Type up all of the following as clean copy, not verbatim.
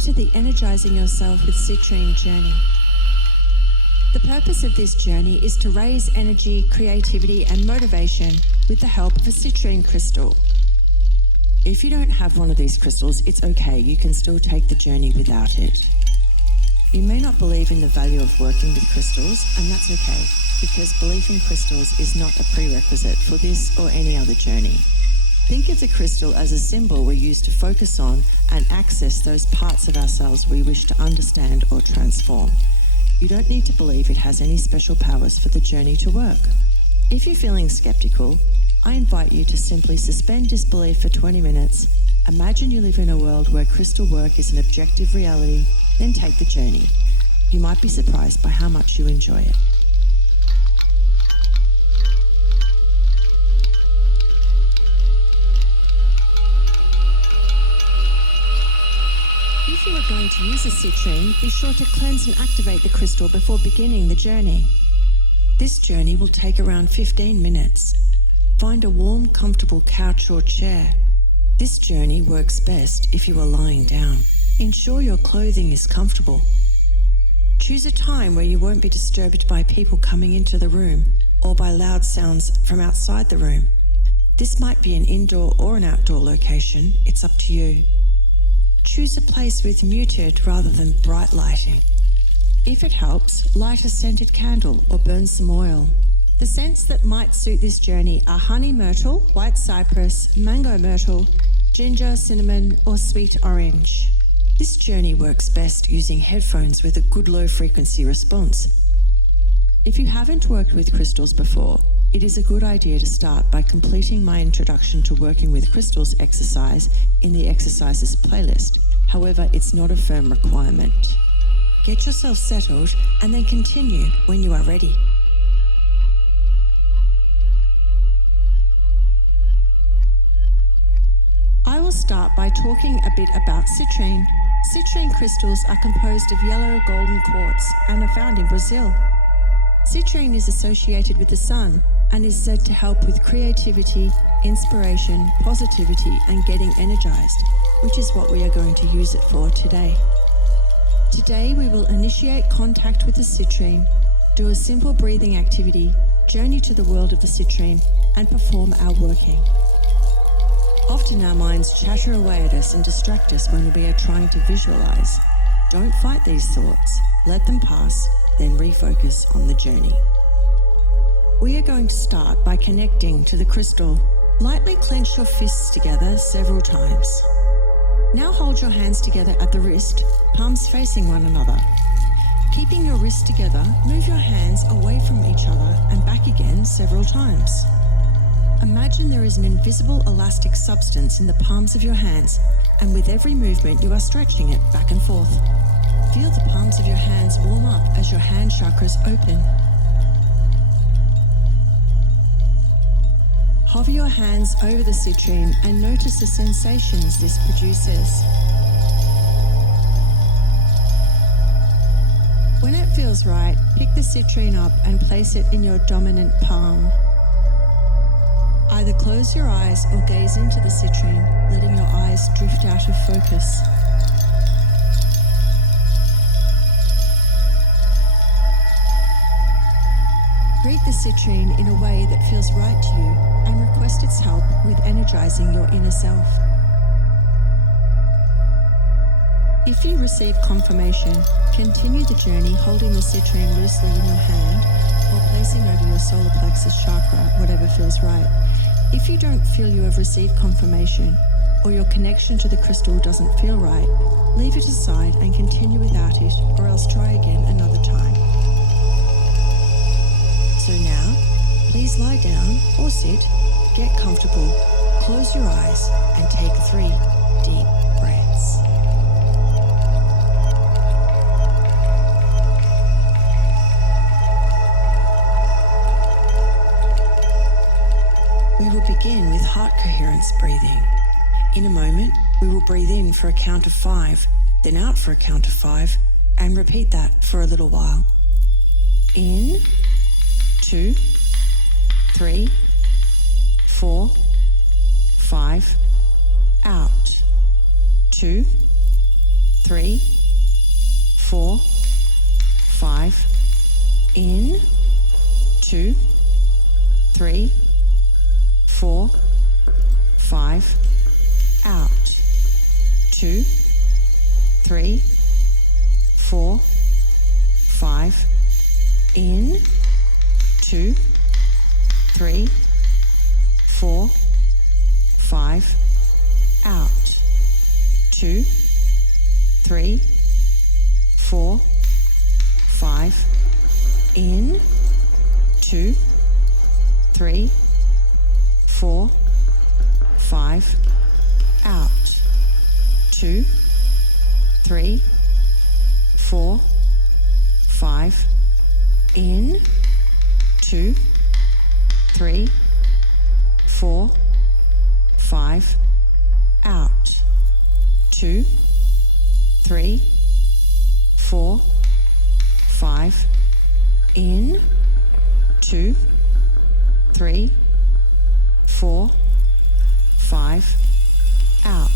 to the Energising Yourself with Citrine journey. The purpose of this journey is to raise energy, creativity and motivation with the help of a citrine crystal. If you don't have one of these crystals, it's okay, you can still take the journey without it. You may not believe in the value of working with crystals, and that's okay, because belief in crystals is not a prerequisite for this or any other journey. Think of the crystal as a symbol we use to focus on and access those parts of ourselves we wish to understand or transform. You don't need to believe it has any special powers for the journey to work. If you're feeling skeptical, I invite you to simply suspend disbelief for 20 minutes. Imagine you live in a world where crystal work is an objective reality, then take the journey. You might be surprised by how much you enjoy it. If you are going to use a citrine, be sure to cleanse and activate the crystal before beginning the journey. This journey will take around 15 minutes. Find a warm, comfortable couch or chair. This journey works best if you are lying down. Ensure your clothing is comfortable. Choose a time where you won't be disturbed by people coming into the room or by loud sounds from outside the room. This might be an indoor or an outdoor location, it's up to you. Choose a place with muted rather than bright lighting. If it helps, light a scented candle or burn some oil. The scents that might suit this journey are honey myrtle, white cypress, mango myrtle, ginger, cinnamon, or sweet orange. This journey works best using headphones with a good low frequency response. If you haven't worked with crystals before, it is a good idea to start by completing my introduction to working with crystals exercise in the exercises playlist. However, it's not a firm requirement. Get yourself settled and then continue when you are ready. I will start by talking a bit about citrine. Citrine crystals are composed of yellow golden quartz and are found in Brazil. Citrine is associated with the sun and is said to help with creativity, inspiration, positivity, and getting energized, which is what we are going to use it for today. Today we will initiate contact with the citrine, do a simple breathing activity, journey to the world of the citrine, and perform our working. Often our minds chatter away at us and distract us when we are trying to visualize. Don't fight these thoughts, let them pass, then refocus on the journey. We are going to start by connecting to the crystal. Lightly clench your fists together several times. Now hold your hands together at the wrist, palms facing one another. Keeping your wrists together, move your hands away from each other and back again several times. Imagine there is an invisible elastic substance in the palms of your hands, and with every movement you are stretching it back and forth. Feel the palms of your hands warm up as your hand chakras open. Hover your hands over the citrine and notice the sensations this produces. When it feels right, pick the citrine up and place it in your dominant palm. Either close your eyes or gaze into the citrine, letting your eyes drift out of focus. Greet the citrine in a way that feels right to you and request its help with energizing your inner self. If you receive confirmation, continue the journey holding the citrine loosely in your hand or placing over your solar plexus chakra, whatever feels right. If you don't feel you have received confirmation or your connection to the crystal doesn't feel right, leave it aside and continue without it, or else try again another time. So now, please lie down or sit, get comfortable, close your eyes and take 3 deep breaths. We will begin with heart coherence breathing. In a moment, we will breathe in for a count of 5, then out for a count of 5, and repeat that for a little while. In, 2, 3, 4, 5, out, 2, 3, 4, 5. In, 2, 3, 4, 5. Out. 2, 3, 4, 5. In, 2, 3, 4, 5. Out. 2, 3, 4, 5. In, 2, 3, 4, 5. Out. 2, 3, 4, 5. In, 2, 3, 4, 5. Out. 2, 3, 4, 5. In, 2, 3, 4, 5. Out.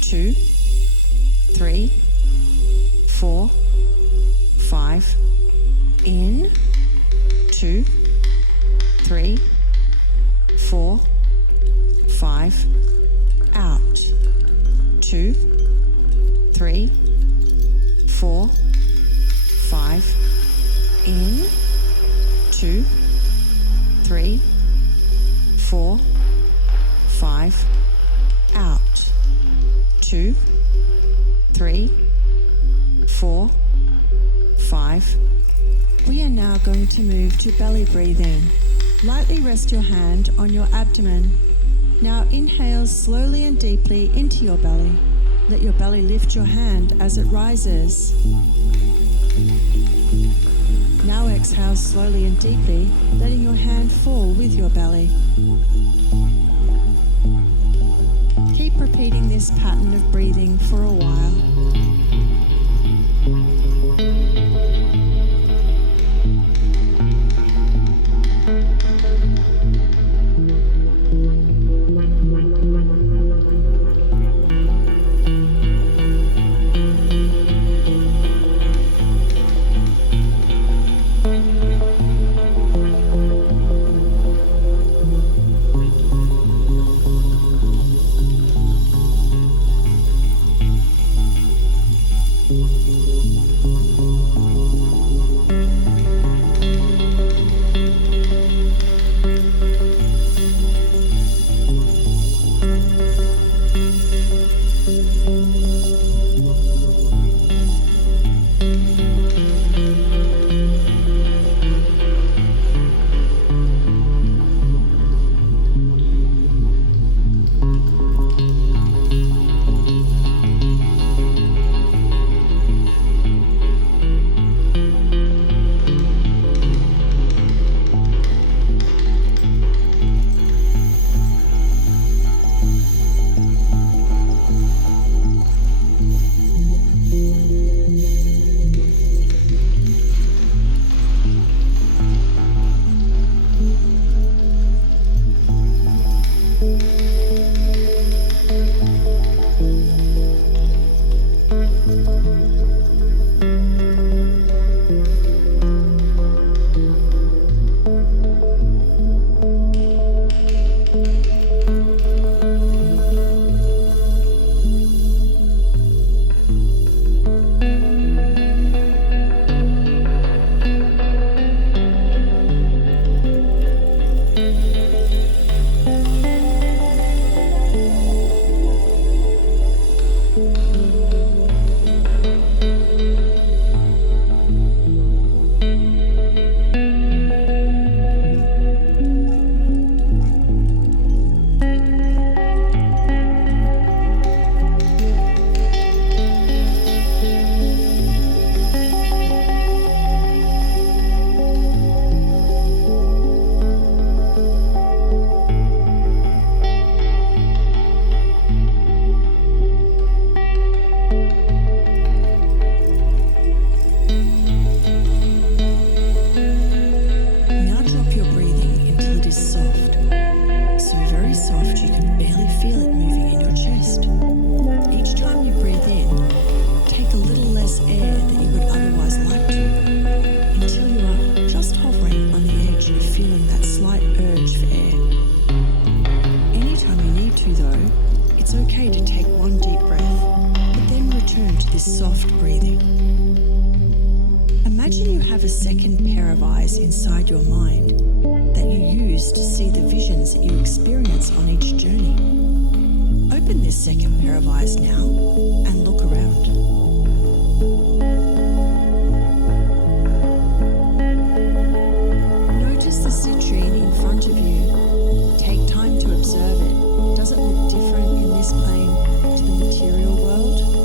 2, 3, 4, 5. In, 2, 3, 4, 5. Out. 2, 3, 4, 5. In, 2, 3, 4, 5. Out. 2, 3, 4, 5. We are now going to move to belly breathing. Lightly rest your hand on your abdomen. Now inhale slowly and deeply into your belly. Let your belly lift your hand as it rises. Now exhale slowly and deeply, letting your hand fall with your belly. Keep repeating this pattern of breathing for a while. have a second pair of eyes inside your mind that you use to see the visions that you experience on each journey. Open this second pair of eyes now and look around. Notice the citrine in front of you. Take time to observe it. Does it look different in this plane to the material world?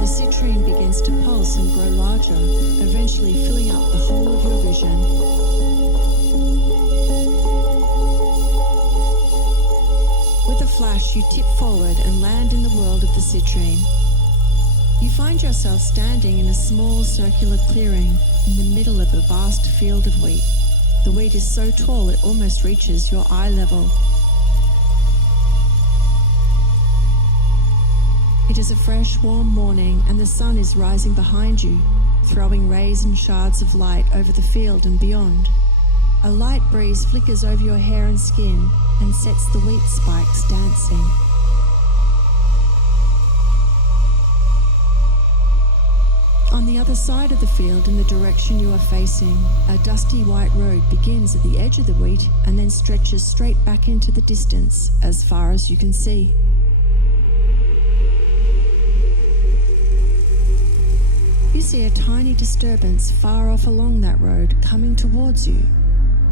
The citrine begins to pulse and grow larger, eventually filling up the whole of your vision. With a flash, you tip forward and land in the world of the citrine. You find yourself standing in a small circular clearing in the middle of a vast field of wheat. The wheat is so tall it almost reaches your eye level. It is a fresh, warm morning and the sun is rising behind you, throwing rays and shards of light over the field and beyond. A light breeze flickers over your hair and skin and sets the wheat spikes dancing. On the other side of the field, in the direction you are facing, a dusty white road begins at the edge of the wheat and then stretches straight back into the distance as far as you can see. You see a tiny disturbance far off along that road coming towards you,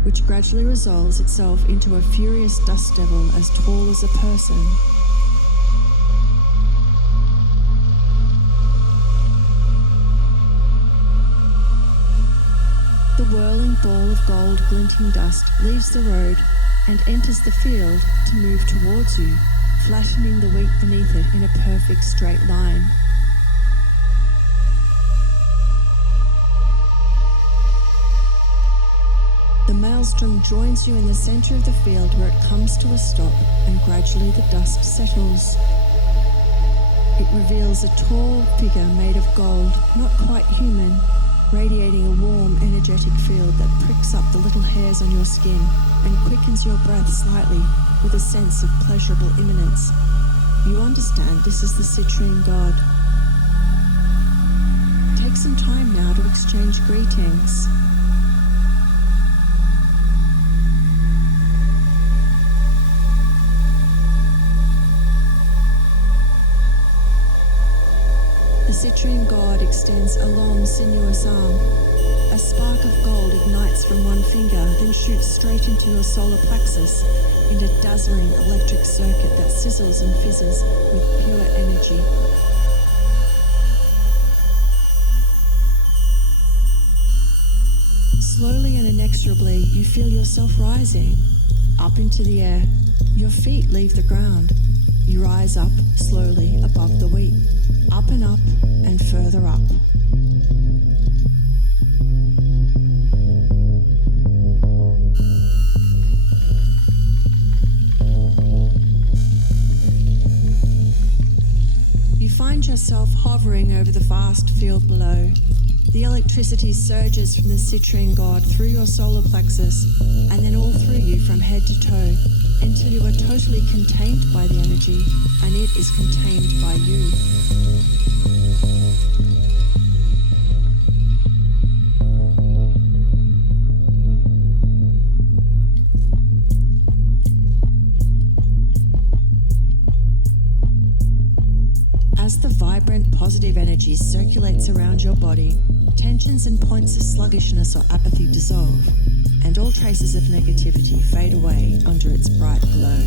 which gradually resolves itself into a furious dust devil as tall as a person. The whirling ball of gold glinting dust leaves the road and enters the field to move towards you, flattening the wheat beneath it in a perfect straight line. The maelstrom joins you in the center of the field where it comes to a stop and gradually the dust settles. It reveals a tall figure made of gold, not quite human, radiating a warm, energetic field that pricks up the little hairs on your skin and quickens your breath slightly with a sense of pleasurable imminence. You understand this is the citrine god. Take some time now to exchange greetings. The citrine god extends a long, sinuous arm. A spark of gold ignites from one finger, then shoots straight into your solar plexus in a dazzling electric circuit that sizzles and fizzes with pure energy. Slowly and inexorably, you feel yourself rising, up into the air. Your feet leave the ground. You rise up slowly above the wheat, up and further up. You find yourself hovering over the vast field below. The electricity surges from the citrine god through your solar plexus and then all through you from head to toe until you are totally contained by the energy and it is contained by you. As the vibrant, positive energy circulates around your body, tensions and points of sluggishness or apathy dissolve, and all traces of negativity fade away under its bright glow.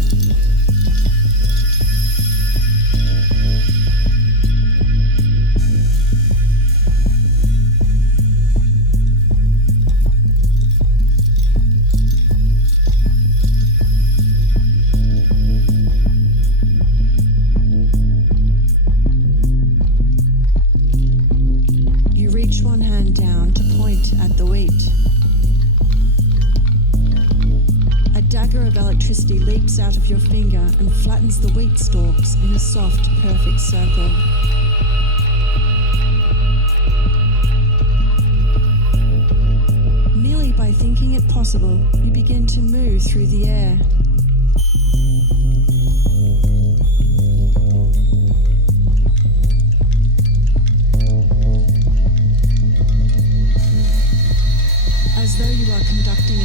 Electricity leaps out of your finger and flattens the wheat stalks in a soft, perfect circle. Merely by thinking it possible, you begin to move through the air.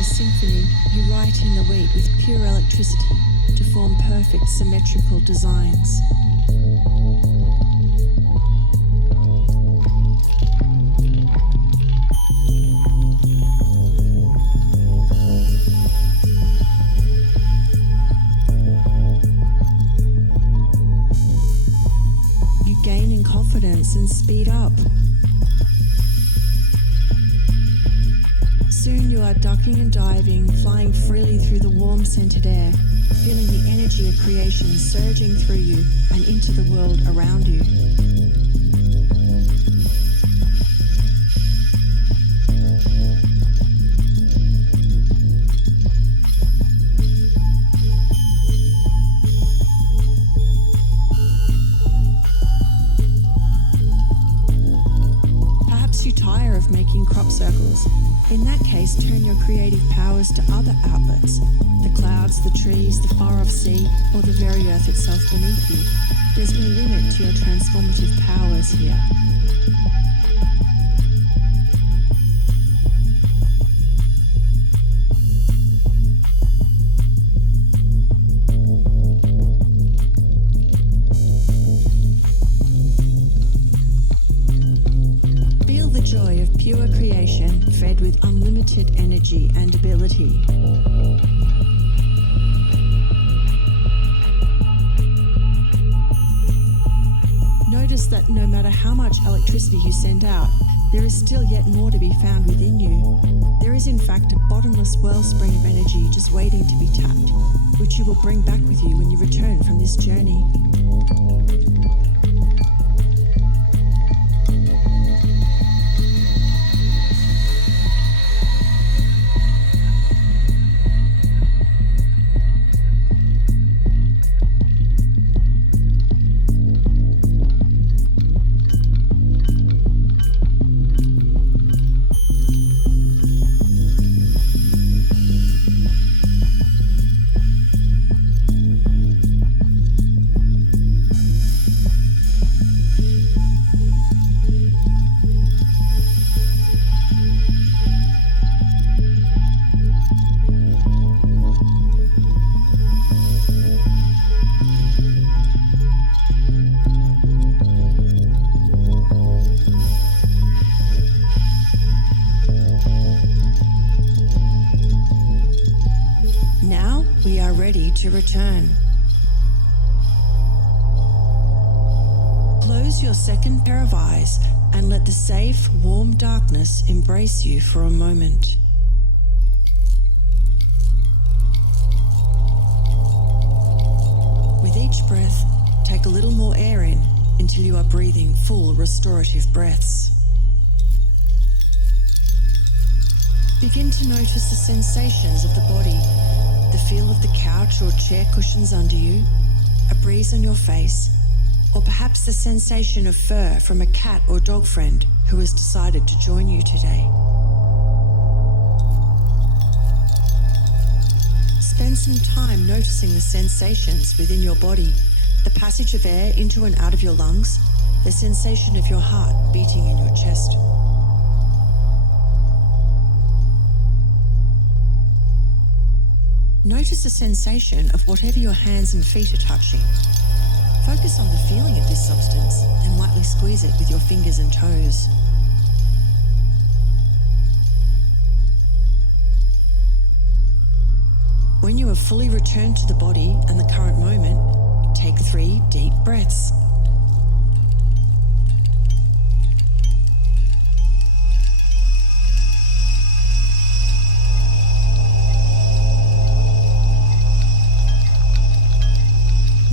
a symphony, you write in the wheat with pure electricity to form perfect symmetrical designs. You gain in confidence and speed up. Soon you are ducking and diving, flying freely through the warm scented air, feeling the energy of creation surging through you and into the world around you. Perhaps you tire of making crop circles. In that case, turn your creative powers to other outlets, the clouds, the trees, the far-off sea, or the very earth itself beneath you. There's no limit to your transformative powers here. Feel the joy of pure creation, fed with unlimited energy and ability. Notice that no matter how much electricity you send out, there is still yet more to be found within you. There is in fact a bottomless wellspring of energy just waiting to be tapped, which you will bring back with you when you return from this journey. To return. Close your second pair of eyes and let the safe, warm darkness embrace you for a moment. With each breath, take a little more air in until you are breathing full restorative breaths. Begin to notice the sensations of the body. The feel of the couch or chair cushions under you, a breeze on your face, or perhaps the sensation of fur from a cat or dog friend who has decided to join you today. Spend some time noticing the sensations within your body, the passage of air into and out of your lungs, the sensation of your heart beating in your chest. Notice the sensation of whatever your hands and feet are touching. Focus on the feeling of this substance and lightly squeeze it with your fingers and toes. When you have fully returned to the body and the current moment, take 3 deep breaths.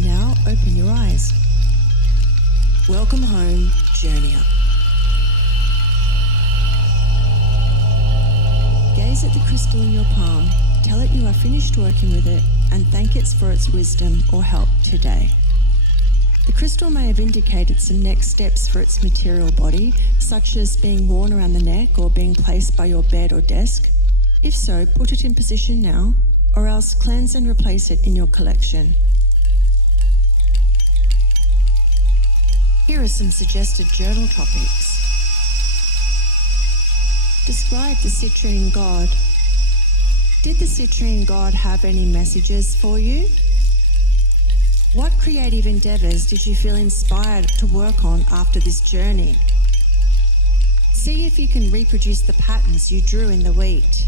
Now open your eyes. Welcome home, journeyer. Gaze at the crystal in your palm, tell it you are finished working with it, and thank it for its wisdom or help today. The crystal may have indicated some next steps for its material body, such as being worn around the neck or being placed by your bed or desk. If so, put it in position now, or else cleanse and replace it in your collection. Here are some suggested journal topics. Describe the Citrine god. Did the Citrine God have any messages for you? What creative endeavours did you feel inspired to work on after this journey? See if you can reproduce the patterns you drew in the wheat.